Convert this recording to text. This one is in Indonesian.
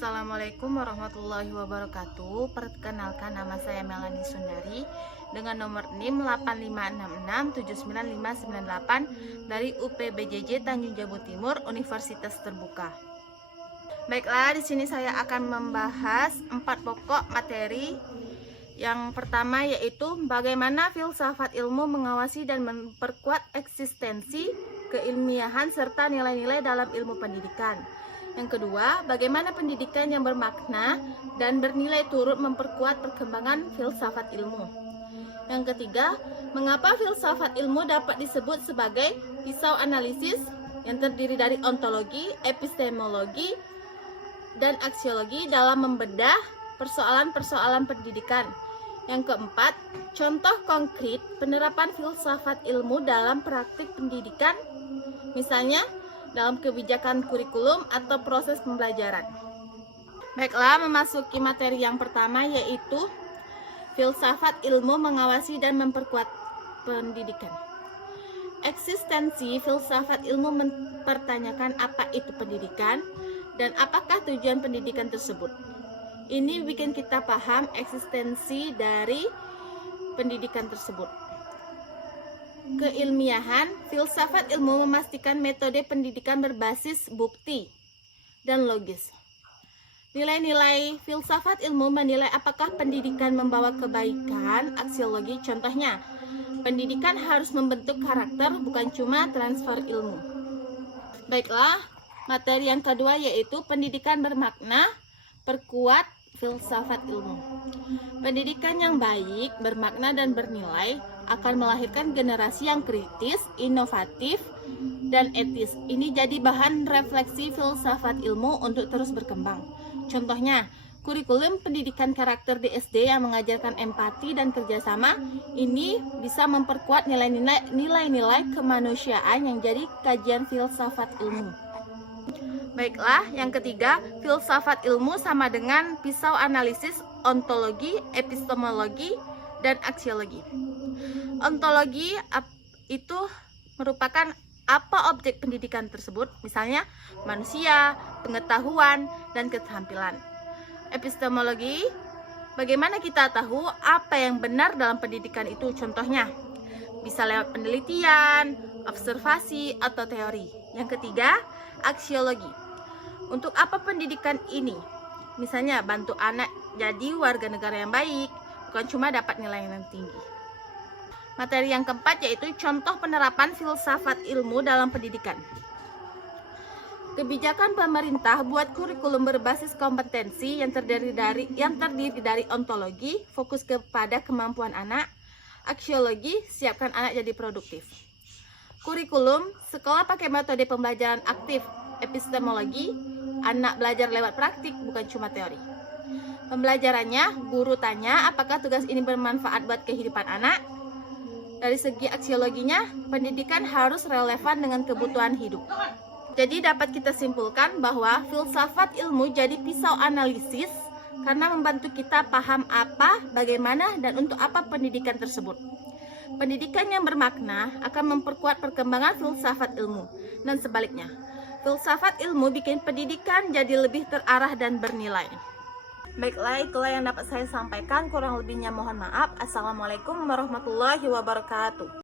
Assalamualaikum warahmatullahi wabarakatuh. Perkenalkan, nama saya Melani Sundari dengan nomor NIM 8566799598 dari UPBJJ Tanjung Jabung Timur, Universitas Terbuka. Baiklah, di sini saya akan membahas 4 pokok materi. Yang pertama yaitu bagaimana filsafat ilmu mengawasi dan memperkuat eksistensi, keilmiahan serta nilai-nilai dalam ilmu pendidikan. Yang kedua, bagaimana pendidikan yang bermakna dan bernilai turut memperkuat perkembangan filsafat ilmu. Yang ketiga, mengapa filsafat ilmu dapat disebut sebagai pisau analisis yang terdiri dari ontologi, epistemologi, dan aksiologi dalam membedah persoalan-persoalan pendidikan. Yang keempat, contoh konkret penerapan filsafat ilmu dalam praktik pendidikan, misalnya dalam kebijakan kurikulum atau proses pembelajaran. Baiklah, memasuki materi yang pertama yaitu filsafat ilmu mengawasi dan memperkuat pendidikan. Eksistensi filsafat ilmu mempertanyakan apa itu pendidikan dan apakah tujuan pendidikan tersebut. Ini bikin kita paham eksistensi dari pendidikan tersebut. Keilmiahan, filsafat ilmu memastikan metode pendidikan berbasis bukti dan logis. Nilai-nilai filsafat ilmu menilai apakah pendidikan membawa kebaikan, aksiologi. Contohnya, pendidikan harus membentuk karakter, bukan cuma transfer ilmu. Baiklah, materi yang kedua yaitu pendidikan bermakna, perkuat filsafat ilmu. Pendidikan yang baik, bermakna, dan bernilai akan melahirkan generasi yang kritis, inovatif, dan etis. Ini jadi bahan refleksi filsafat ilmu untuk terus berkembang. Contohnya, kurikulum pendidikan karakter di SD yang mengajarkan empati dan kerjasama, ini bisa memperkuat nilai-nilai kemanusiaan yang jadi kajian filsafat ilmu. Baiklah, yang ketiga, filsafat ilmu sama dengan pisau analisis, ontologi, epistemologi, dan aksiologi. Ontologi itu merupakan apa objek pendidikan tersebut, misalnya manusia, pengetahuan, dan keterampilan. Epistemologi, bagaimana kita tahu apa yang benar dalam pendidikan itu, contohnya bisa lewat penelitian, observasi, atau teori. Yang ketiga, aksiologi. Untuk apa pendidikan ini? Misalnya bantu anak jadi warga negara yang baik, bukan cuma dapat nilai yang tinggi. Materi yang keempat yaitu contoh penerapan filsafat ilmu dalam pendidikan. Kebijakan pemerintah buat kurikulum berbasis kompetensi yang terdiri dari ontologi, fokus kepada kemampuan anak, aksiologi, siapkan anak jadi produktif. Kurikulum, sekolah pakai metode pembelajaran aktif, epistemologi, anak belajar lewat praktik, bukan cuma teori. Pembelajarannya, guru tanya apakah tugas ini bermanfaat buat kehidupan anak. Dari segi aksiologinya, pendidikan harus relevan dengan kebutuhan hidup. Jadi dapat kita simpulkan bahwa filsafat ilmu jadi pisau analisis karena membantu kita paham apa, bagaimana, dan untuk apa pendidikan tersebut. Pendidikan yang bermakna akan memperkuat perkembangan filsafat ilmu, dan sebaliknya. Filsafat ilmu bikin pendidikan jadi lebih terarah dan bernilai. Baiklah, itulah yang dapat saya sampaikan. Kurang lebihnya mohon maaf. Assalamualaikum warahmatullahi wabarakatuh.